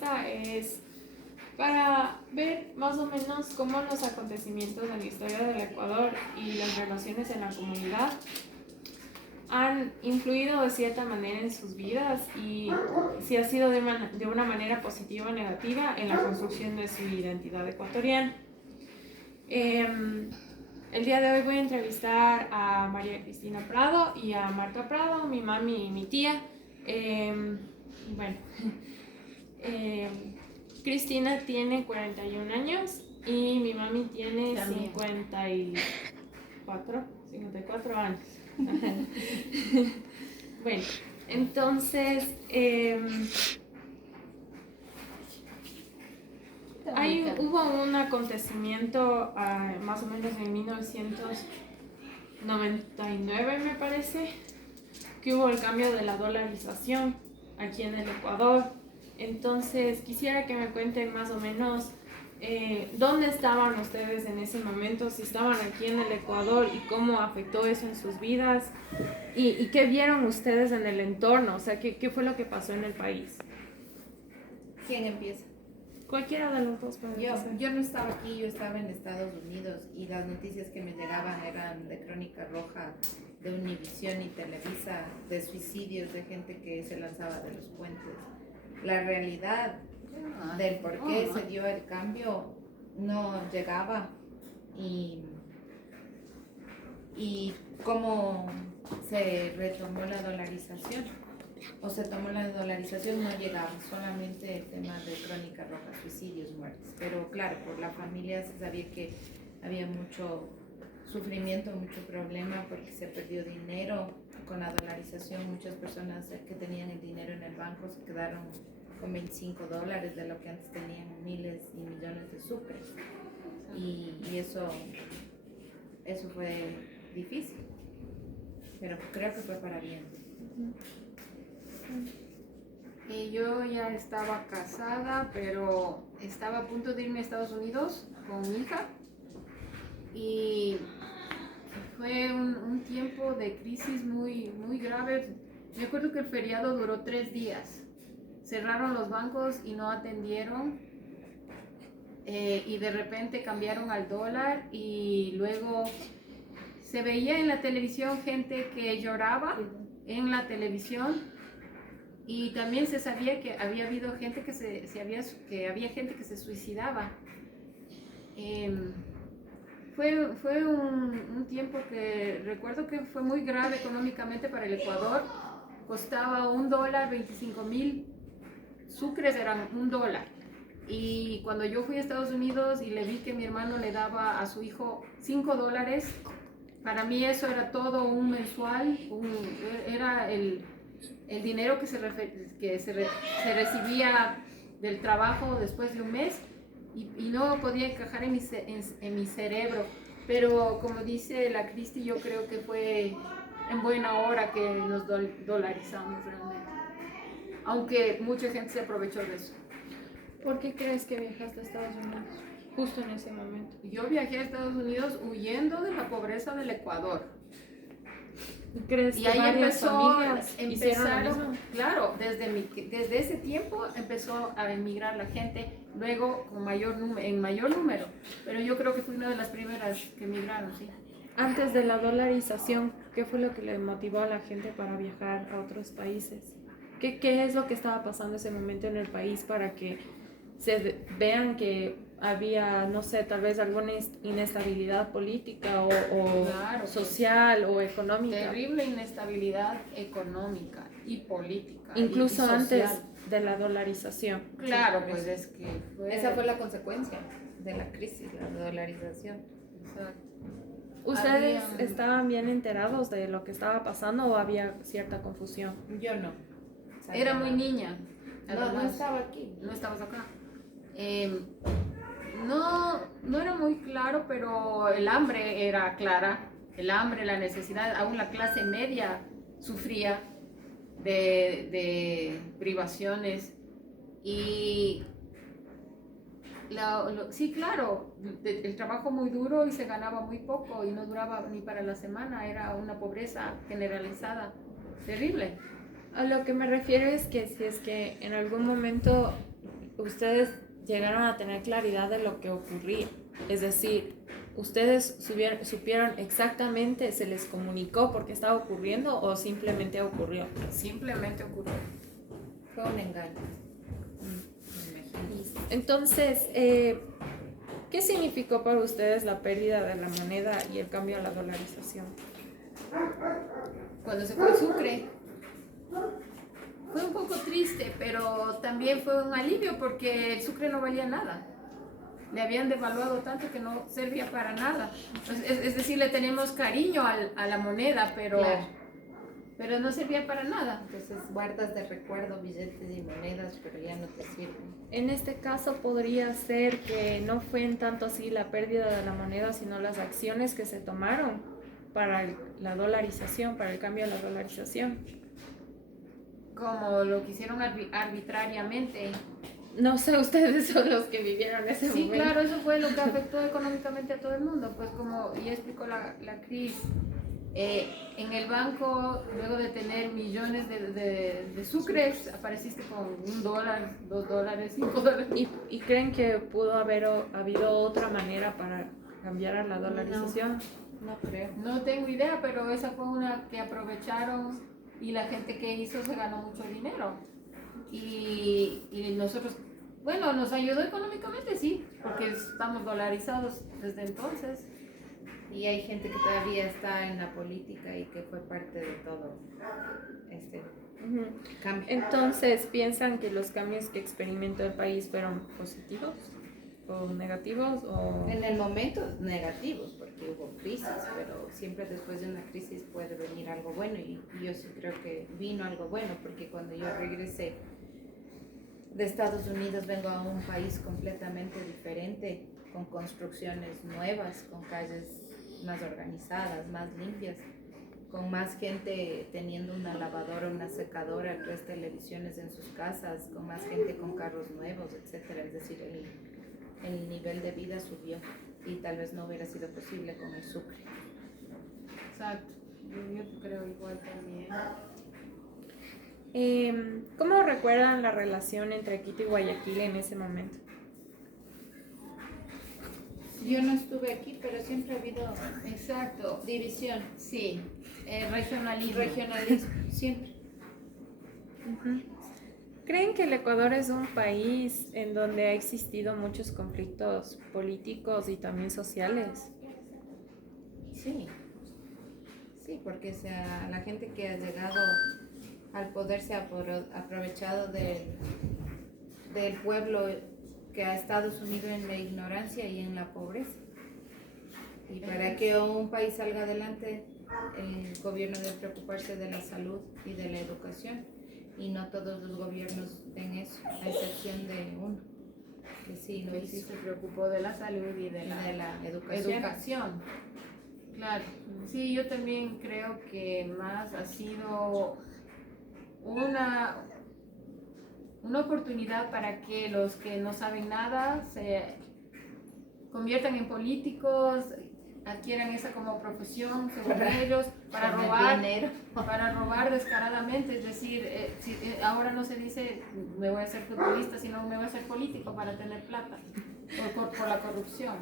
entrevista es para ver más o menos cómo los acontecimientos en la historia del Ecuador y las relaciones en la comunidad han influido de cierta manera en sus vidas y si ha sido de una manera positiva o negativa en la construcción de su identidad ecuatoriana. El día de hoy voy a entrevistar a María Cristina Prado y a Marta Prado, mi mami y mi tía. Bueno, Cristina tiene 41 años y mi mami tiene 54 años. Bueno, entonces hubo un acontecimiento más o menos en 1999 me parece, que hubo el cambio de la dolarización aquí en el Ecuador. Entonces quisiera que me cuenten más o menos dónde estaban ustedes en ese momento, si estaban aquí en el Ecuador y cómo afectó eso en sus vidas y qué vieron ustedes en el entorno, o sea, qué fue lo que pasó en el país. ¿Quién empieza? Cualquiera de los dos puede empezar. Yo no estaba aquí, yo estaba en Estados Unidos y las noticias que me llegaban eran de Crónica Roja, de Univisión y Televisa, de suicidios, de gente que se lanzaba de los puentes. La realidad del por qué se dio el cambio no llegaba y cómo se retomó la dolarización o se tomó la dolarización no llegaba, solamente el tema de Crónica Roja, suicidios, muertes, pero claro, por la familia se sabía que había mucho sufrimiento, mucho problema porque se perdió dinero con la dolarización. Muchas personas que tenían el dinero en el banco se quedaron con $25 de lo que antes tenían miles y millones de sucres y eso fue difícil, pero creo que fue para bien. Y yo ya estaba casada, pero estaba a punto de irme a Estados Unidos con mi hija y fue un tiempo de crisis muy, muy grave. Me acuerdo que el feriado duró 3 días. Cerraron los bancos y no atendieron y de repente cambiaron al dólar y luego se veía en la televisión gente que lloraba en la televisión y también se sabía que había habido gente que había gente que se suicidaba. Fue un tiempo que recuerdo que fue muy grave económicamente para el Ecuador. Costaba $1, 25,000 sucres eran $1. Y cuando yo fui a Estados Unidos y le vi que mi hermano le daba a su hijo $5, para mí eso era todo un mensual, era el dinero que se recibía del trabajo después de un mes y no podía encajar en mi cerebro. Pero como dice la Cristi, yo creo que fue en buena hora que nos dolarizamos realmente, aunque mucha gente se aprovechó de eso. ¿Por qué crees que viajaste a Estados Unidos justo en ese momento? Yo viajé a Estados Unidos huyendo de la pobreza del Ecuador. ¿Crees y que ahí varias familias empezaron, claro, desde ese tiempo empezó a emigrar la gente, luego en mayor número, pero yo creo que fui una de las primeras que emigraron, sí. Antes de la dolarización, ¿qué fue lo que le motivó a la gente para viajar a otros países? ¿Qué es lo que estaba pasando en ese momento en el país para que se vean que había, no sé, tal vez alguna inestabilidad política o Claro, social o económica? Terrible inestabilidad económica y política. Incluso y antes de la dolarización. Claro, pues es que Esa fue la consecuencia de la crisis, la dolarización. Exacto. ¿Ustedes estaban bien enterados de lo que estaba pasando o había cierta confusión? Yo no. Era muy niña. No estaba aquí. No estabas acá. No era muy claro, pero el hambre era clara. El hambre, la necesidad, aún la clase media sufría de privaciones. Y sí, claro, el trabajo muy duro y se ganaba muy poco y no duraba ni para la semana. Era una pobreza generalizada, terrible. A lo que me refiero es que si es que en algún momento ustedes llegaron a tener claridad de lo que ocurría. Es decir, ustedes supieron exactamente, se les comunicó por qué estaba ocurriendo o simplemente ocurrió. Simplemente ocurrió. Fue un engaño. Me imagino. Entonces, ¿qué significó para ustedes la pérdida de la moneda y el cambio a la dolarización? Cuando se fue el Sucre, fue un poco triste, pero también fue un alivio porque el Sucre no valía nada. Le habían devaluado tanto que no servía para nada. Es decir, le tenemos cariño a la moneda, pero, Claro. pero no servía para nada. Entonces guardas de recuerdo billetes y monedas, pero ya no te sirven. En este caso podría ser que no fue en tanto así la pérdida de la moneda, sino las acciones que se tomaron para la dolarización, para el cambio a la dolarización. Como lo que hicieron arbitrariamente. No sé, ustedes son los que vivieron ese Sí, momento. claro, eso fue lo que afectó económicamente a todo el mundo. Pues como ya explicó la Cris, en el banco, luego de tener millones de sucres, apareciste con $1, $2, $5. ¿Y creen que pudo haber habido otra manera para cambiar a la dolarización? No creo. No tengo idea, pero esa fue una que aprovecharon y la gente que hizo se ganó mucho dinero. Y nosotros, bueno, nos ayudó económicamente, sí, porque estamos dolarizados desde entonces. Y hay gente que todavía está en la política y que fue parte de todo este Ujú. cambio. Entonces, ¿piensan que los cambios que experimentó el país fueron positivos o negativos? O... En el momento negativos, porque hubo crisis, pero siempre después de una crisis puede venir algo bueno y yo sí creo que vino algo bueno, porque cuando yo regresé de Estados Unidos vengo a un país completamente diferente, con construcciones nuevas, con calles más organizadas, más limpias, con más gente teniendo una lavadora, una secadora, 3 televisiones en sus casas, con más gente con carros nuevos, etcétera. Es decir, el nivel de vida subió y tal vez no hubiera sido posible con el Sucre. Exacto, yo creo igual también. ¿Cómo recuerdan la relación entre Quito y Guayaquil en ese momento? Yo no estuve aquí, pero siempre ha habido Exacto, división, sí, regionalismo. regionalismo, siempre. ¿Creen que el Ecuador es un país en donde ha existido muchos conflictos políticos y también sociales? Sí, sí, porque la gente que ha llegado al poder se ha aprovechado del pueblo que ha estado sumido en la ignorancia y en la pobreza. Y para que un país salga adelante, el gobierno debe preocuparse de la salud y de la educación. Y no todos los gobiernos ven eso, a excepción de uno, que sí lo Que sí hizo. se preocupó de la salud y de la educación. Claro, sí, yo también creo que más ha sido una oportunidad para que los que no saben nada se conviertan en políticos, adquieran esa como profesión según ellos, para robar descaradamente. Es decir, ahora no se dice me voy a ser futbolista, sino me voy a ser político para tener plata por la corrupción.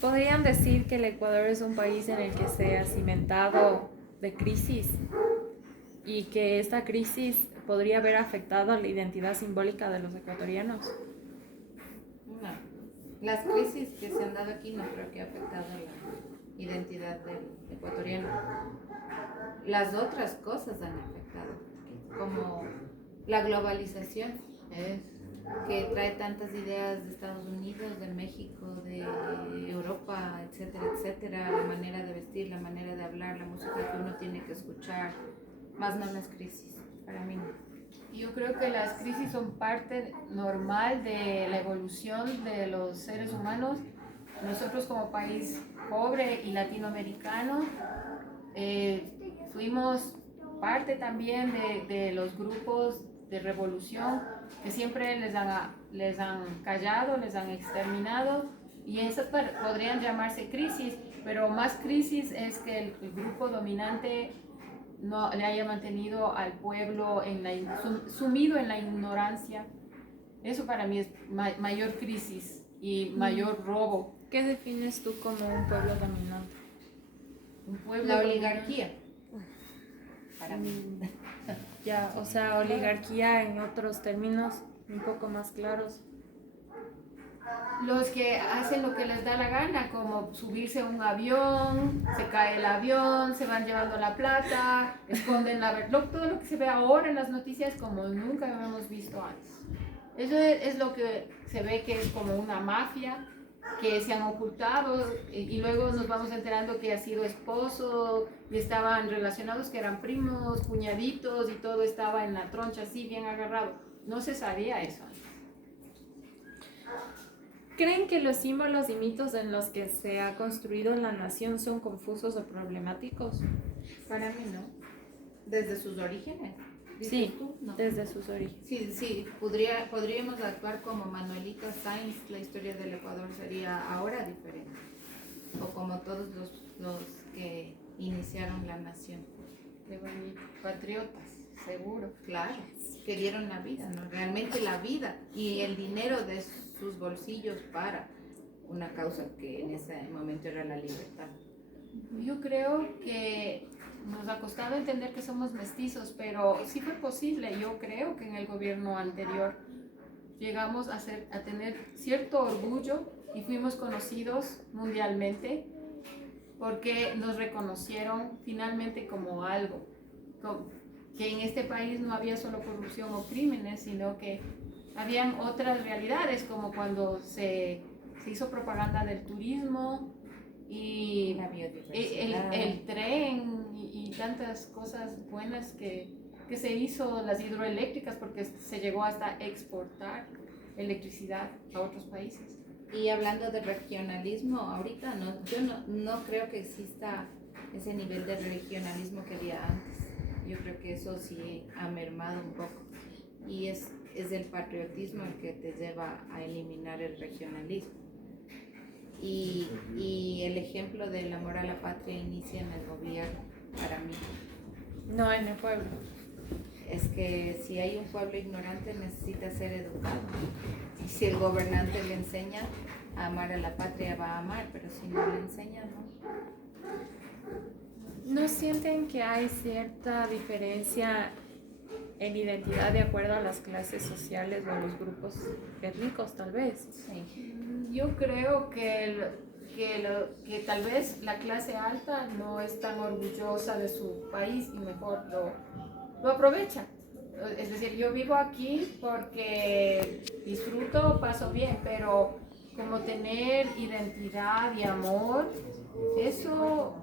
¿Podrían decir que el Ecuador es un país en el que se ha cimentado de crisis y que esta crisis podría haber afectado a la identidad simbólica de los ecuatorianos? No. Las crisis que se han dado aquí no creo que ha afectado la identidad del ecuatoriano. Las otras cosas han afectado, como la globalización, que trae tantas ideas de Estados Unidos, de México, de Europa, etcétera, etcétera, la manera de vestir, la manera de hablar, la música que uno tiene que escuchar, más no las crisis, para mí no. Yo creo que las crisis son parte normal de la evolución de los seres humanos. Nosotros como país pobre y latinoamericano fuimos parte también de los grupos de revolución que siempre les han callado, les han exterminado, y esas podrían llamarse crisis, pero más crisis es que el grupo dominante no le haya mantenido al pueblo sumido en la ignorancia. Eso para mí es mayor crisis y mayor robo. ¿Qué defines tú como un pueblo dominante? Un pueblo La dominante. oligarquía. Para mí. Ya, o sea, oligarquía en otros términos un poco más claros. Los que hacen lo que les da la gana, como subirse a un avión, se cae el avión, se van llevando la plata, esconden todo lo que se ve ahora en las noticias como nunca lo hemos visto antes. Eso es lo que se ve que es como una mafia, que se han ocultado y luego nos vamos enterando que ha sido esposo y estaban relacionados, que eran primos, cuñaditos y todo estaba en la troncha así bien agarrado. No se sabía eso antes. ¿Creen que los símbolos y mitos en los que se ha construido la nación son confusos o problemáticos? Para mí no. Desde sus orígenes. ¿Dices Sí, tú? No. desde sus orígenes. Sí, podríamos actuar como Manuelita Sáenz, la historia del Ecuador sería ahora diferente. O como todos los que iniciaron la nación. De patriotas, seguro. Claro, que dieron la vida, ¿no? Realmente la vida y el dinero de sus bolsillos para una causa que en ese momento era la libertad. Yo creo que nos ha costado entender que somos mestizos, pero sí fue posible. Yo creo que en el gobierno anterior llegamos a tener cierto orgullo y fuimos conocidos mundialmente porque nos reconocieron finalmente como algo, que en este país no había solo corrupción o crímenes, sino que habían otras realidades, como cuando se hizo propaganda del turismo y La biodiversidad. el tren y tantas cosas buenas que se hizo, las hidroeléctricas, porque se llegó hasta exportar electricidad a otros países. Y hablando de regionalismo, ahorita yo no creo que exista ese nivel de regionalismo que había antes. Yo creo que eso sí ha mermado un poco. Y es el patriotismo el que te lleva a eliminar el regionalismo. Y el ejemplo del amor a la patria inicia en el gobierno, para mí. No en el pueblo. Es que si hay un pueblo ignorante necesita ser educado. Y si el gobernante le enseña a amar a la patria, va a amar, pero si no le enseña, no. ¿No sienten que hay cierta diferencia en identidad de acuerdo a las clases sociales o a los grupos étnicos, tal vez? Sí. Yo creo que tal vez la clase alta no es tan orgullosa de su país y mejor lo aprovecha. Es decir, yo vivo aquí porque disfruto, paso bien, pero como tener identidad y amor, eso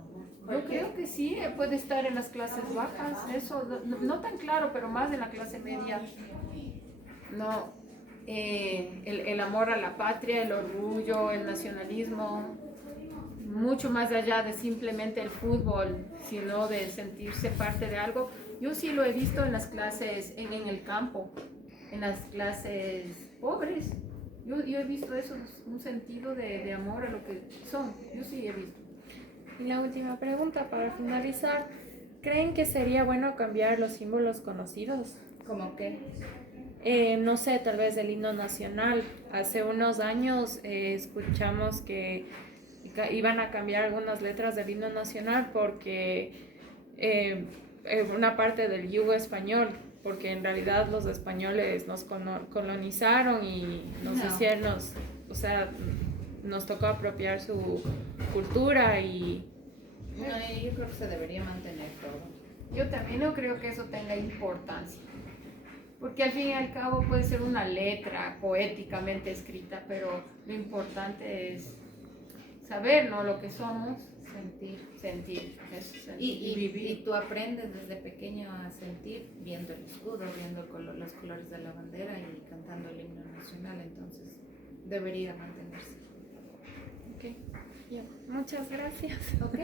yo creo que sí puede estar en las clases bajas, eso no tan claro, pero más en la clase media. No, el amor a la patria, el orgullo, el nacionalismo, mucho más allá de simplemente el fútbol, sino de sentirse parte de algo. Yo sí lo he visto en las clases, en el campo, en las clases pobres. Yo he visto eso, un sentido de amor a lo que son. Yo sí he visto. Y la última pregunta para finalizar. ¿Creen que sería bueno cambiar los símbolos conocidos? ¿Cómo qué? No sé, tal vez el himno nacional. Hace unos años escuchamos que iban a cambiar algunas letras del himno nacional porque una parte del yugo español, porque en realidad los españoles nos colonizaron y o sea, nos tocó apropiar su cultura y... No, yo creo que se debería mantener todo. Yo también no creo que eso tenga importancia, porque al fin y al cabo puede ser una letra poéticamente escrita, pero lo importante es saber, ¿no?, lo que somos, sentir eso, Y vivir. y tú aprendes desde pequeño a sentir viendo el escudo, viendo los colores de la bandera y cantando el himno nacional, entonces debería mantenerse. Ok, ya. Muchas gracias. ¿Ok?